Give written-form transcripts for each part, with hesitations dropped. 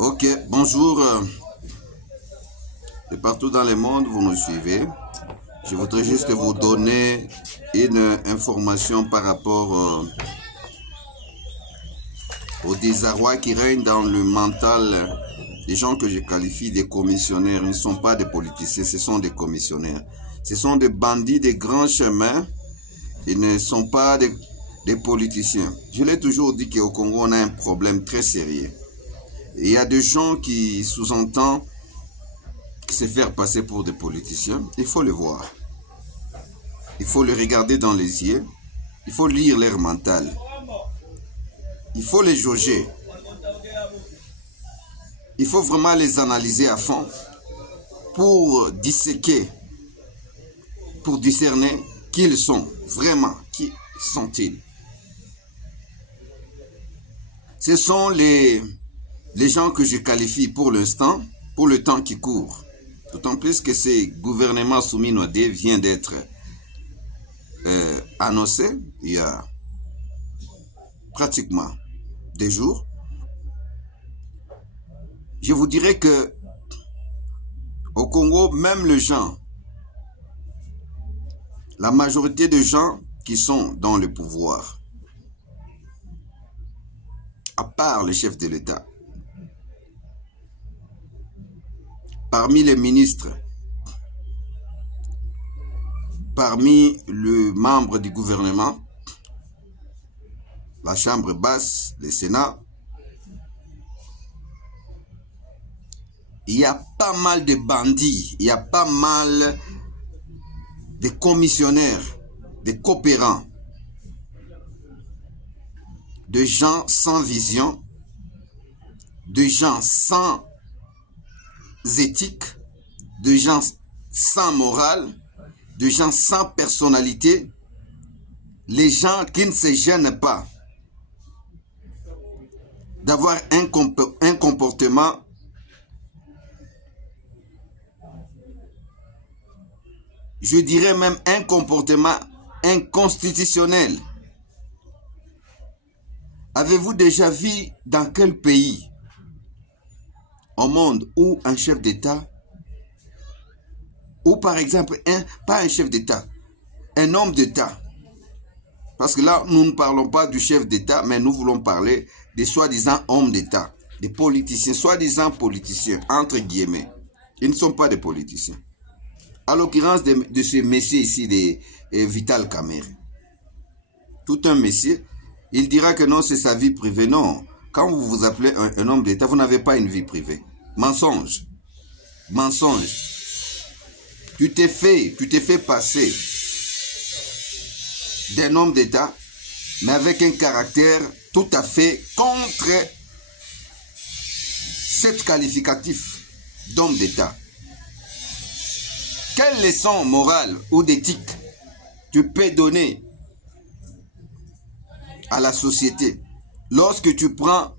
Ok, bonjour. De partout dans le monde, vous nous suivez. Je voudrais juste vous donner une information par rapport au désarroi qui règne dans le mental des gens que je qualifie de commissionnaires. Ils ne sont pas des politiciens, ce sont des commissionnaires. Ce sont des bandits des grands chemins. Ils ne sont pas des politiciens. Je l'ai toujours dit qu'au Congo, on a un problème très sérieux. Il y a des gens qui sous-entendent se faire passer pour des politiciens. Il faut le voir. Il faut les regarder dans les yeux. Il faut lire leur mental. Il faut les jauger. Il faut vraiment les analyser à fond pour disséquer, pour discerner qui ils sont, vraiment, qui sont-ils. Ce sont les gens que je qualifie pour l'instant, pour le temps qui court. D'autant plus que ce gouvernement soumis-noidé vient d'être annoncé il y a pratiquement des jours. Je vous dirais que au Congo, même les gens, la majorité des gens qui sont dans le pouvoir, à part le chef de l'État, parmi les ministres, parmi les membres du gouvernement, la Chambre basse, le Sénat, il y a pas mal de bandits, il y a pas mal de commissionnaires, de coopérants, de gens sans vision, de gens sans éthique, de gens sans morale, de gens sans personnalité, les gens qui ne se gênent pas d'avoir un comportement je dirais même un comportement inconstitutionnel. Avez-vous déjà vu dans quel pays au monde où un chef d'État, ou par exemple, pas un chef d'État, un homme d'État, parce que là, nous ne parlons pas du chef d'État, mais nous voulons parler des soi-disant hommes d'État, des politiciens, soi-disant politiciens, entre guillemets. Ils ne sont pas des politiciens. À l'occurrence de ce monsieur ici, de Vital Kamerhe. Tout un monsieur, il dira que non, c'est sa vie privée. Non, quand vous vous appelez un homme d'État, vous n'avez pas une vie privée. Mensonge. Mensonge. Tu t'es fait passer d'un homme d'État, mais avec un caractère tout à fait contre cet qualificatif d'homme d'État. Quelle leçon morale ou d'éthique tu peux donner à la société lorsque tu prends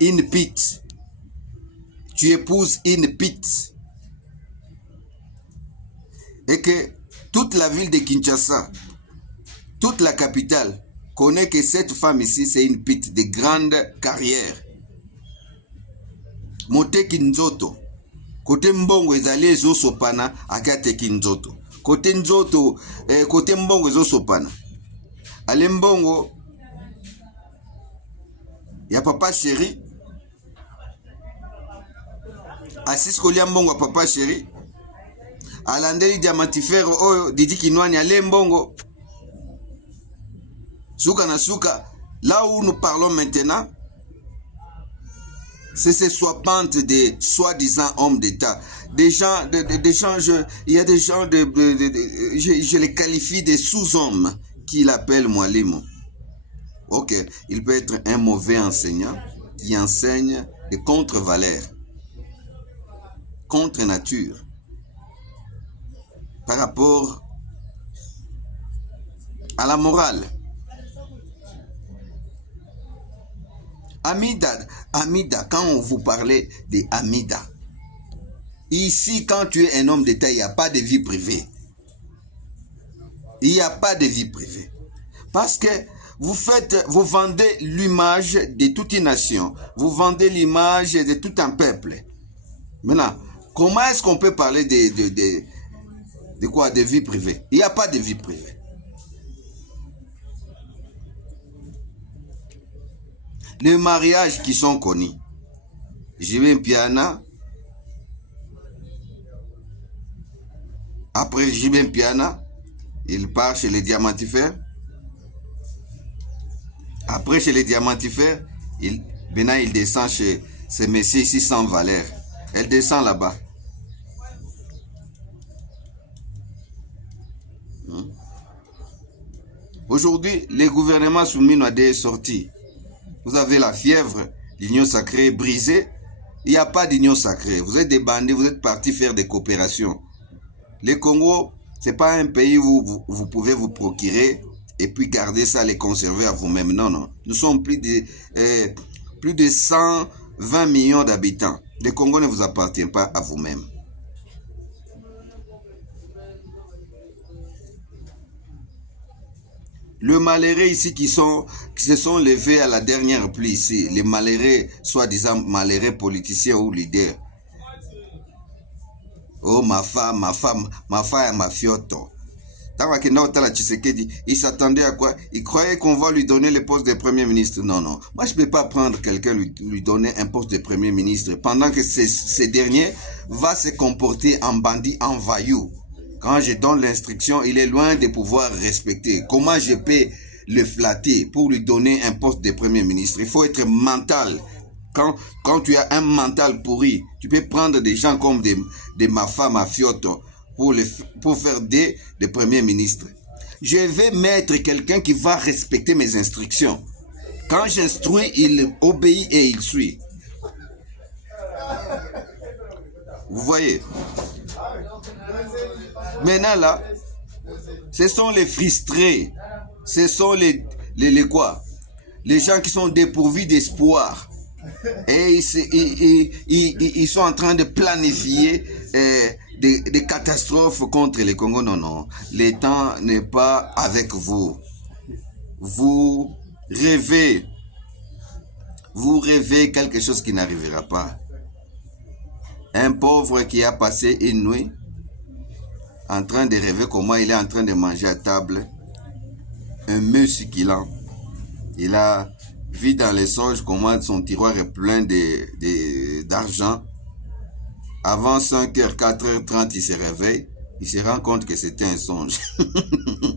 une pite, tu épouses une pite et que toute la ville de Kinshasa, toute la capitale connaît que cette femme ici c'est une pite de grande carrière. Moteki Nzoto. Côté mbongo ezali ezo sopana akateki nzoto. Côté nzoto, côté mbongo ezo sopana. Ale mbongo ya papa chéri. Asis kolia mbongo ya papa chéri. Alandeli diamantifero oyo Didi Kinwani ale mbongo. Souka na souka. Là où nous parlons maintenant, c'est ces soipantes des soi-disant hommes d'État. Des gens, il y a des gens, je les qualifie des sous-hommes qu'il appelle Mwalimu. Ok, il peut être un mauvais enseignant qui enseigne des contre-valeurs, contre-nature, par rapport à la morale. Amida, quand on vous parlait de Amida, ici, quand tu es un homme d'État, il n'y a pas de vie privée. Il n'y a pas de vie privée. Parce que Vous vendez l'image de toute une nation. Vous vendez l'image de tout un peuple. Maintenant, comment est-ce qu'on peut parler de quoi? De vie privée. Il n'y a pas de vie privée. Les mariages qui sont connus. Jibin Piana. Après Jibin Piana, il part chez les diamantifères. Après chez les diamantifères, maintenant il descend chez ces messieurs ici sans valeur. Elle descend là-bas. Aujourd'hui, les gouvernements soumis n'ont pas sorti. Vous avez la fièvre, l'union sacrée est brisée. Il n'y a pas d'union sacrée. Vous êtes des bandits, vous êtes partis faire des coopérations. Le Congo, ce n'est pas un pays où vous pouvez vous procurer et puis garder ça, les conserver à vous-même. Non, non. Nous sommes plus de 120 millions d'habitants. Le Congo ne vous appartient pas à vous-même. Le malheureux ici qui se sont levés à la dernière pluie ici, les malheureux, soi-disant malheureux politiciens ou leaders. Oh, ma femme est mafioto. Il s'attendait à quoi? Il croyait qu'on va lui donner le poste de Premier ministre. Non, non. Moi, je ne peux pas prendre quelqu'un lui donner un poste de Premier ministre pendant que ce dernier va se comporter en bandit, en vaillou. Quand je donne l'instruction, il est loin de pouvoir respecter. Comment je peux le flatter pour lui donner un poste de Premier ministre? Il faut être mental. Quand tu as un mental pourri, tu peux prendre des gens comme des mafiotos pour faire des premiers ministres. Je vais mettre quelqu'un qui va respecter mes instructions. Quand j'instruis, il obéit et il suit. Vous voyez? Maintenant là, ce sont les frustrés. Ce sont les quoi? Les gens qui sont dépourvus d'espoir. Et ils sont en train de planifier des catastrophes contre les Congo. Non, non. Le temps n'est pas avec vous. Vous rêvez. Vous rêvez quelque chose qui n'arrivera pas. Un pauvre qui a passé une nuit en train de rêver comment il est en train de manger à table. Un mets succulent. Il a vu dans les songes comment son tiroir est plein d'argent. Avant 5h, 4h30, il se réveille. Il se rend compte que c'était un songe.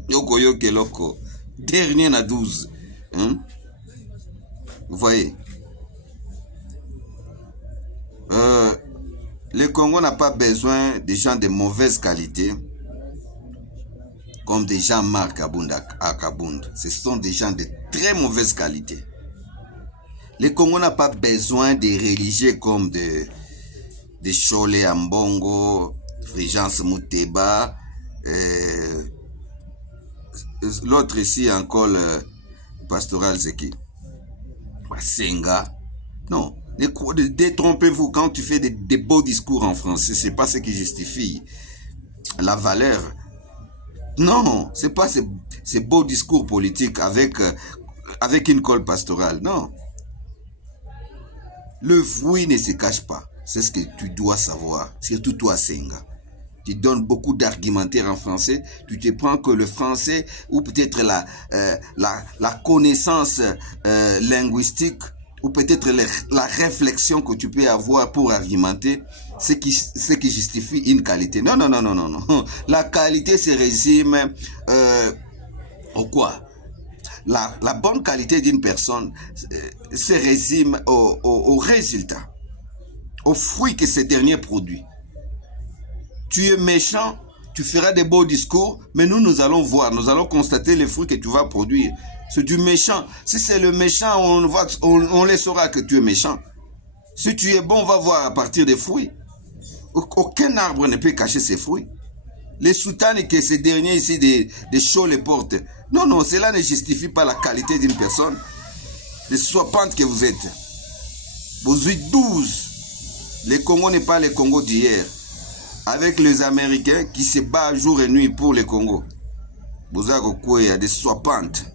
Yoko yoke loko. Dernier na 12. Hein? Vous voyez? Le Congo n'a pas besoin de gens de mauvaise qualité comme des gens Marc à Kabund. Ce sont des gens de très mauvaise qualité. Le Congo n'a pas besoin de religieux comme de Chole Ambongo, Frigence Mouteba, l'autre ici encore, Pastoral Zeki, Senga. Non. Détrompez-vous, quand tu fais des beaux discours en français, c'est pas ce qui justifie la valeur. Non, c'est pas ces beaux discours politiques avec une colle pastorale. Non. Le fruit ne se cache pas. C'est ce que tu dois savoir. Surtout toi, Senga. Tu donnes beaucoup d'argumentaires en français. Tu te prends que le français ou peut-être la connaissance linguistique ou peut-être la réflexion que tu peux avoir pour argumenter, ce qui justifie une qualité. Non, non, non, non, non, non. La qualité se résume au quoi? La bonne qualité d'une personne se résume au résultat, au fruit que ce dernier produit. Tu es méchant, tu feras des beaux discours, mais nous allons voir, nous allons constater les fruits que tu vas produire. C'est du méchant. Si c'est le méchant, on le saura que tu es méchant. Si tu es bon, on va voir à partir des fruits. Aucun arbre ne peut cacher ses fruits. Les soutanes que ces derniers ici, des chauds les portent. Non, non, cela ne justifie pas la qualité d'une personne. Les soipantes que vous êtes. Vous êtes 12. Le Congo n'est pas le Congo d'hier. Avec les Américains qui se battent jour et nuit pour le Congo. Vous avez des soipantes.